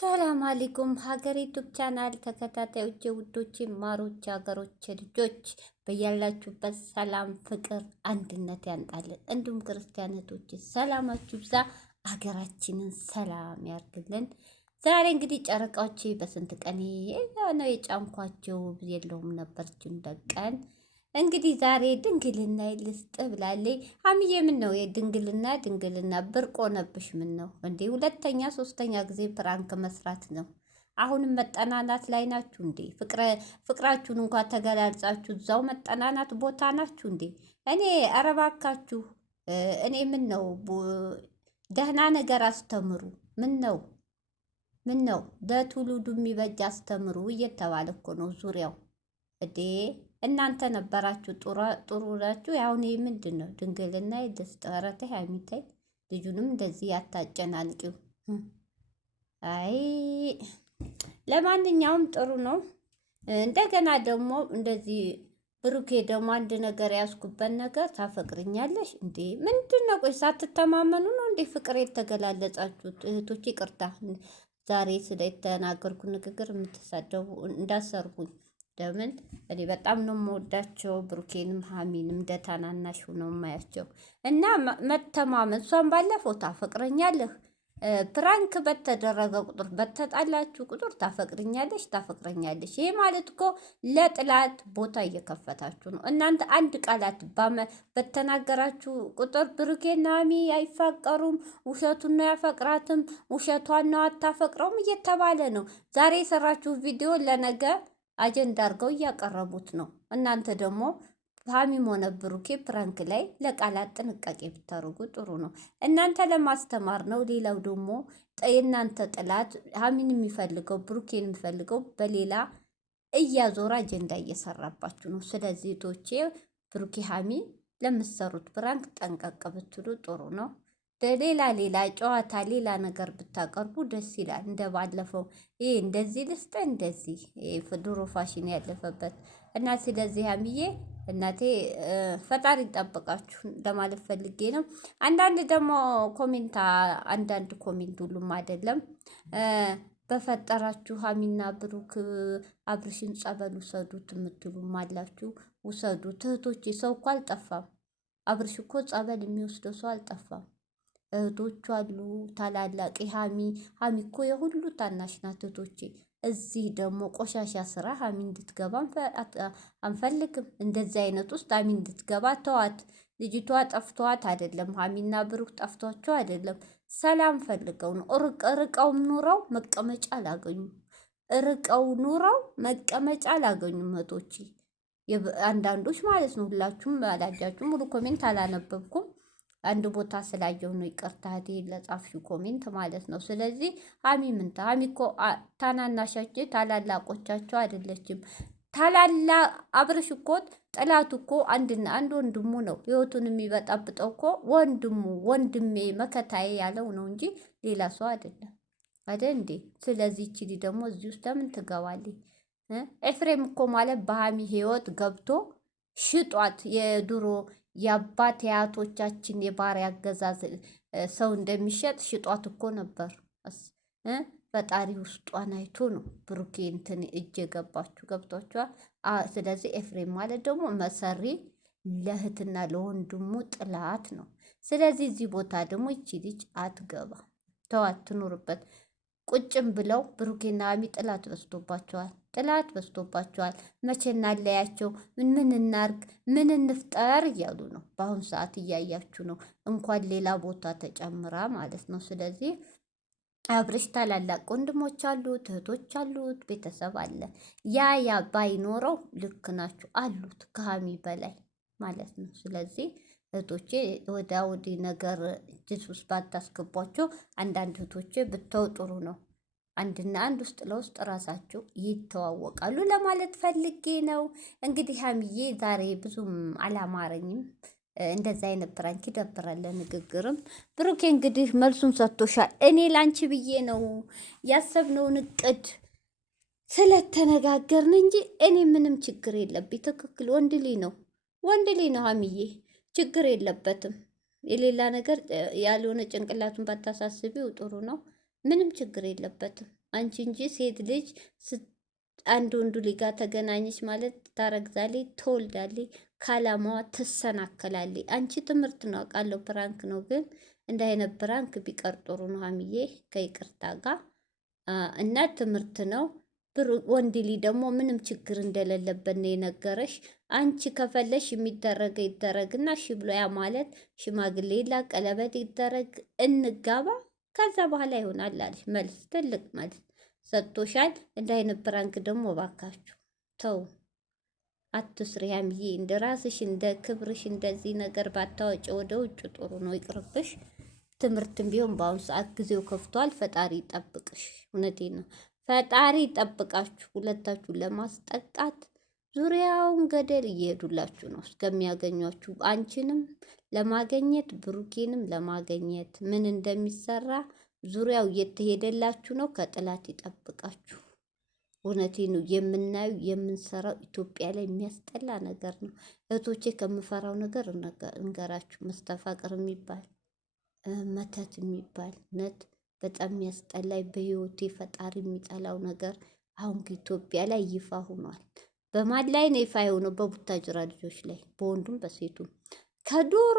ሰላም አለይኩም ሀገሬ ዩቲዩብ ቻናል ተከታታዮቼ ውዶቼ ማሮች ሀገሮች ልጆች በያላችሁበት ሰላም ፍቅር አንድነት ያንጣልን። እንዲሁም ክርስቲያኖች ሰላማችሁ ይብዛ፣ ሀገራችንን ሰላም ያርግልን። ዛሬ እንግዲህ ጨረቃዎቼ በስንት ቀን ነው የጫንኳቸው የለውም ነበርች እንደቀን እንግዲህ ዛሬ ድንግልና ልስጥ ብላለች። ሀሚዬ ምን ነው ድንግልና ብርቅ ሆነብሽ? ምን ነው እንዴ? ሁለተኛ ሶስተኛ ጊዜ ፕራንክ መስራት ነው። አሁንም መጠናናት ላይ ናችሁ እንዴ? ፍቅራችሁን እንኳን ተገላልጻችሁ እዛው መጠናናት ቦታ ናችሁ እንዴ? እኔ ኧረ እባካችሁ እኔ ምን ነው ደህና ነገር አስተምሩ። ምን ነው ለትውልዱ የሚበጅ አስተምሩ እየተባለ እኮ ነው ዙሪያው እዴ እናንተ ነበራችሁ ጥሩ ናችሁ። አሁን ይሄ ምንድን ነው? ድንግልና ደስጠረተ ሀሚታይ ልጁንም እንደዚህ ያታጨናንቂው። አይ ለማንኛውም ጥሩ ነው። እንደገና ደግሞ እንደዚህ ብሩኬ ደግሞ አንድ ነገር ያስኩበት ነገር ታፈቅርኛለሽ እንዴ? ምንድን ነው? ቆይ ሳትተማመኑ ነው እንዴ ፍቅር የተገላለጻችሁት? እህቶች ይቅርታ ዛሬ ስለተናገርኩ ንግግር የምትሳደቡ እንዳሰርጉኝ። ለምን እኔ በጣም ነው የምወዳቸው ብሩኬንም ሀሚንም እንደ ታናናሽ ነው የማያቸው እና መተማመን። እሷን ባለፈው ታፈቅረኛለህ ፕራንክ በተደረገ ቁጥር በተጣላችሁ ቁጥር ታፈቅረኛለሽ። ይሄ ማለት እኮ ለጥላት ቦታ እየከፈታችሁ ነው። እናንተ አንድ ቃላት በተናገራችሁ ቁጥር ብሩኬና ሀሚ አይፋቀሩም፣ ውሸቱን ነው ያፈቅራትም፣ ውሸቷን ነው አታፈቅረውም እየተባለ ነው። ዛሬ የሰራችሁ ቪዲዮ ለነገ አጀንዳ አድርገው እያቀረቡት ነው። እናንተ ደግሞ ሀሚም ሆነ ብሩኬ ፕራንክ ላይ ለቃላት ጥንቃቄ ብታደርጉ ጥሩ ነው። እናንተ ለማስተማር ነው። ሌላው ደግሞ የእናንተ ጥላት ሀሚን የሚፈልገው ብሩኬን የሚፈልገው በሌላ እያዞረ አጀንዳ እየሰራባችሁ ነው። ስለዚህ ቶቼ ብሩኬ ሀሚ ለምትሰሩት ፕራንክ ጠንቀቅ ብትሉ ጥሩ ነው። ሌላ ጨዋታ ሌላ ነገር ብታቀርቡ ደስ ይላል። እንደ ባለፈው ይሄ እንደዚህ ልስጥ እንደዚህ ድሮ ፋሽን ያለፈበት እና ስለዚህ ሀሚዬ እናቴ ፈጣሪ ይጠብቃችሁ ለማለት ፈልጌ ነው። አንዳንድ ኮሜንት ሁሉም አይደለም በፈጠራችሁ ሀሚና ብሩክ አብርሽን ጸበል ውሰዱት የምትሉም አላችሁ። ውሰዱት እህቶቼ፣ ሰው እኮ አልጠፋም። አብርሽ እኮ ጸበል የሚወስደው ሰው አልጠፋም። እህቶቹ አሉ ታላላቅ። ሀሚ እኮ የሁሉ ታናሽ ናት እህቶቼ። እዚህ ደግሞ ቆሻሻ ስራ ሀሚ እንድትገባ አንፈልግም። እንደዚህ አይነት ውስጥ ሀሚ እንድትገባ ተዋት። ልጅቷ ጠፍቷት አይደለም፣ ሀሚና ብሩክ ጠፍቷቸው አይደለም። ሰላም ፈልገው ነው። ርቀው ኑረው መቀመጫ አላገኙም። እህቶቼ አንዳንዶች ማለት ነው። ሁላችሁም አላጃችሁም። ሙሉ ኮሜንት አላነበብኩም። አንድ ቦታ ስላየው ነው። ይቅርታ ለጻፍሽው ኮሜንት ማለት ነው። ስለዚህ ሀሚ እኮ ታናናሻቸው ታላላቆቻቸው አይደለችም። አብርሽ እኮ ጥላቱ እኮ አንድ ወንድሙ ነው። ህይወቱን የሚበጣብጠው እኮ ወንድሜ መከታዬ ያለው ነው እንጂ ሌላ ሰው አይደለም። አይደል እንዴ? ስለዚህ ይችሊ ደግሞ እዚህ ውስጥ ለምን ትገባለች? ኤፍሬም እኮ ማለት በሀሚ ህይወት ገብቶ ሽጧት የድሮ የአባት የአያቶቻችን የባሪያ አገዛዝ ሰው እንደሚሸጥ ሽጧት እኮ ነበር። ፈጣሪ ውስጧን አይቶ ነው ብሩኬ እንትን እጅ የገባችሁ ገብቷችኋል። ስለዚህ ኤፍሬም ማለት ደግሞ መሰሪ ለእህትና ለወንድሙ ጥላት ነው። ስለዚህ እዚህ ቦታ ደግሞ ይቺ ልጅ አትገባ፣ ተዋት ትኑርበት። ቁጭም ብለው ብሩኬና ሀሚ ጥላት በዝቶባቸዋል። መቼ እናለያቸው? ምን እናርግ? ምን እንፍጠር እያሉ ነው። በአሁኑ ሰዓት እያያችሁ ነው። እንኳን ሌላ ቦታ ተጨምራ ማለት ነው። ስለዚህ አብርሽ ታላላቅ ወንድሞች አሉት፣ እህቶች አሉት፣ ቤተሰብ አለ። ያ ባይኖረው ልክ ናችሁ አሉት ከሀሚ በላይ ማለት ነው። ስለዚህ እህቶቼ ወዲህ ነገር እጅስ ውስጥ ባታስገቧቸው። አንዳንድ እህቶቼ ብተው ጥሩ ነው። አንድና አንድ ውስጥ ለውስጥ ራሳቸው ይተዋወቃሉ ለማለት ፈልጌ ነው። እንግዲህ ሀሚዬ ዛሬ ብዙም አላማረኝም። እንደዛ አይነት ፕራንክ ይደብራል። ንግግርም ብሩኬ እንግዲህ መልሱን ሰጥቶሻል። እኔ ላንቺ ብዬ ነው ያሰብነውን እቅድ ስለተነጋገርን እንጂ እኔ ምንም ችግር የለብኝ። ትክክል ወንድ ልጅ ነው ሀሚዬ፣ ችግር የለበትም። የሌላ ነገር ያልሆነ ጭንቅላቱን ባታሳስቢው ጥሩ ነው። ምንም ችግር የለበትም። አንቺ እንጂ ሴት ልጅ አንድ ወንዱ ልጅ ጋር ተገናኘች ማለት ታረግዛለች፣ ትወልዳለች፣ ካላማዋ ትሰናከላለች። አንቺ ትምህርት ነው አውቃለሁ፣ ፕራንክ ነው ግን እንደ አይነት ፕራንክ ቢቀር ጥሩ ነው ሀሚዬ፣ ከይቅርታ ጋር እና ትምህርት ነው። ወንድ ልጅ ደግሞ ምንም ችግር እንደሌለበት ነው የነገረሽ። አንቺ ከፈለሽ የሚደረገ ይደረግና እሺ ብሎ ያ ማለት ሽማግሌ ላ ቀለበት ይደረግ እንጋባ፣ ከዛ በኋላ ይሆናል አለሽ። መልስ ትልቅ መልስ ሰጥቶሻል። እንደ አይነት ፕራንክ ደግሞ ባካችሁ ተው አትስሪ ሀሚዬ። እንደ ራስሽ እንደ ክብርሽ እንደዚህ ነገር ባታወጪ ወደ ውጭ ጥሩ ነው፣ ይቅርብሽ። ትምህርትም ቢሆን በአሁኑ ሰዓት ጊዜው ከፍቷል። ፈጣሪ ይጠብቅሽ። እውነቴ ነው። ፈጣሪ ይጠብቃችሁ። ሁለታችሁን ለማስጠቃት ዙሪያውን ገደል እየሄዱላችሁ ነው እስከሚያገኟችሁ። አንቺንም ለማገኘት ብሩኬንም ለማገኘት ምን እንደሚሰራ ዙሪያው እየተሄደላችሁ ነው። ከጥላት ይጠብቃችሁ። እውነቴ ነው። የምናየው የምንሰራው ኢትዮጵያ ላይ የሚያስጠላ ነገር ነው እህቶቼ። ከምፈራው ነገር እንገራችሁ፣ መስተፋቅር የሚባል መተት የሚባል ነት በጣም የሚያስጠላይ በህይወቴ ፈጣሪ የሚጠላው ነገር አሁን ኢትዮጵያ ላይ ይፋ ሆኗል። በማን ላይ ነው ይፋ የሆነው? በቡታጅራ ልጆች ላይ፣ በወንዱም በሴቱም ከዶሮ